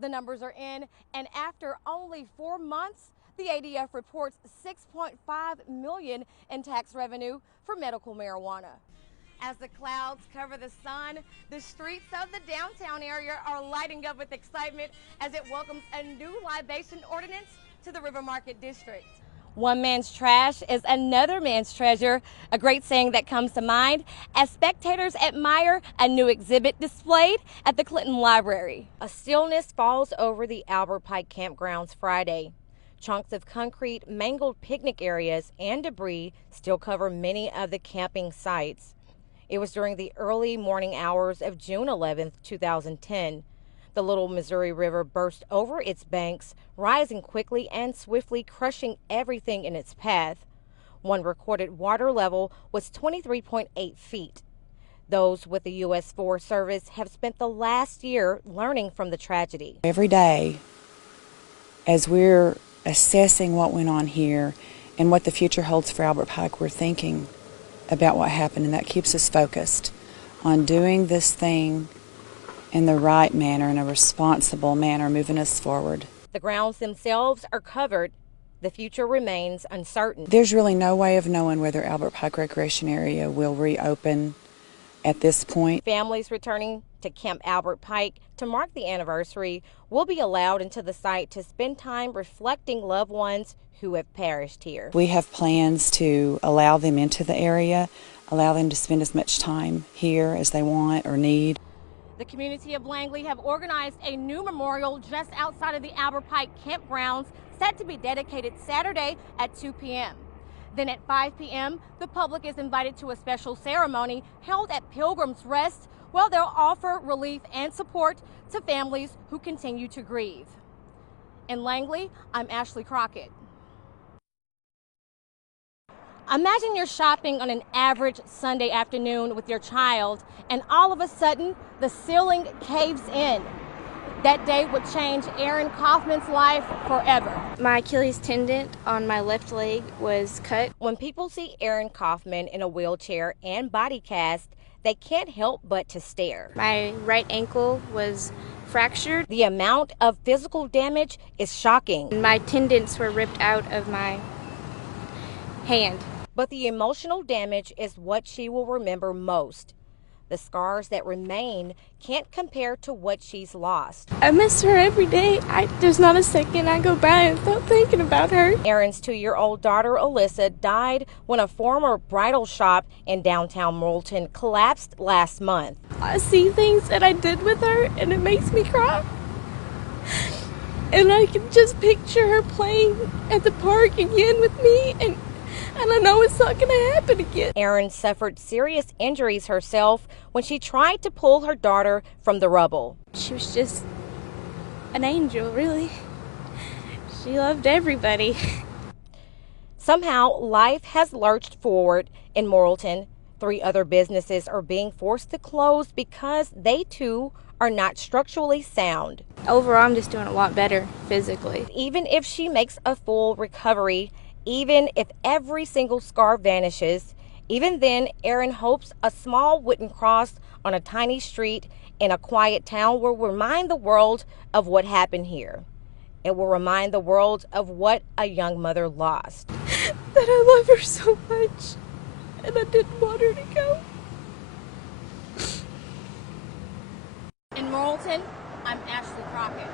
The numbers are in, and after only 4 months, the ADF reports $6.5 million in tax revenue for medical marijuana. As the clouds cover the sun, the streets of the downtown area are lighting up with excitement as it welcomes a new libation ordinance to the River Market District. One man's trash is another man's treasure, a great saying that comes to mind as spectators admire a new exhibit displayed at the Clinton Library. A stillness falls over the Albert Pike campgrounds Friday. Chunks of concrete, mangled picnic areas, and debris still cover many of the camping sites. It was during the early morning hours of June 11, 2010. The Little Missouri River burst over its banks, rising quickly and swiftly, crushing everything in its path. One recorded water level was 23.8 feet. Those with the U.S. Forest Service have spent the last year learning from the tragedy. Every day, as we're assessing what went on here and what the future holds for Albert Pike, we're thinking about what happened, and that keeps us focused on doing this thing in the right manner, in a responsible manner, moving us forward. The grounds themselves are covered. The future remains uncertain. There's really no way of knowing whether Albert Pike Recreation Area will reopen at this point. Families returning to Camp Albert Pike to mark the anniversary will be allowed into the site to spend time reflecting loved ones who have perished here. We have plans to allow them into the area, allow them to spend as much time here as they want or need. The community of Langley have organized a new memorial just outside of the Albert Pike campgrounds set to be dedicated Saturday at 2 p.m. Then at 5 p.m., the public is invited to a special ceremony held at Pilgrim's Rest, where they'll offer relief and support to families who continue to grieve. In Langley, I'm Ashley Crockett. Imagine you're shopping on an average Sunday afternoon with your child, and all of a sudden, the ceiling caves in. That day would change Aaron Kaufman's life forever. My Achilles tendon on my left leg was cut. When people see Aaron Kaufman in a wheelchair and body cast, they can't help but to stare. My right ankle was fractured. The amount of physical damage is shocking. My tendons were ripped out of my hand. But the emotional damage is what she will remember most. The scars that remain can't compare to what she's lost. I miss her every day. There's not a second I go by without thinking about her. Aaron's 2-year-old daughter, Alyssa, died when a former bridal shop in downtown Morrilton collapsed last month. I see things that I did with her, and it makes me cry. And I can just picture her playing at the park again with me, and I know it's not going to happen again. Erin suffered serious injuries herself when she tried to pull her daughter from the rubble. She was just an angel, really. She loved everybody. Somehow, life has lurched forward in Morrilton. 3 other businesses are being forced to close because they too are not structurally sound. Overall, I'm just doing a lot better physically. Even if she makes a full recovery, even if every single scar vanishes, even then, Erin hopes a small wooden cross on a tiny street in a quiet town will remind the world of what happened here. It will remind the world of what a young mother lost. That I love her so much, and I didn't want her to go. In Morrilton, I'm Ashley Crockett.